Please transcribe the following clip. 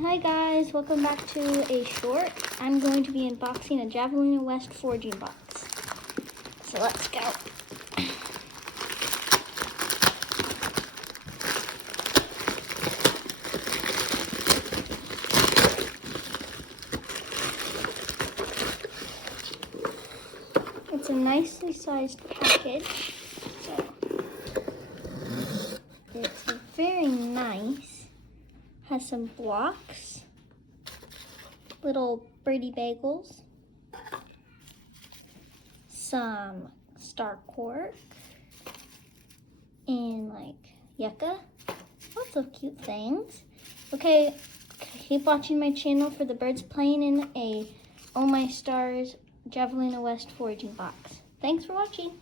Hi guys, welcome back to a short. I'm going to be unboxing a JavelinaWest foraging box. So let's go. It's a nicely sized package. So it's very nice. Has some blocks, little birdie bagels, some star cork, and like yucca. Lots of cute things. Okay, keep watching my channel for the birds playing in a Oh My Stars JavelinaWest foraging box. Thanks for watching.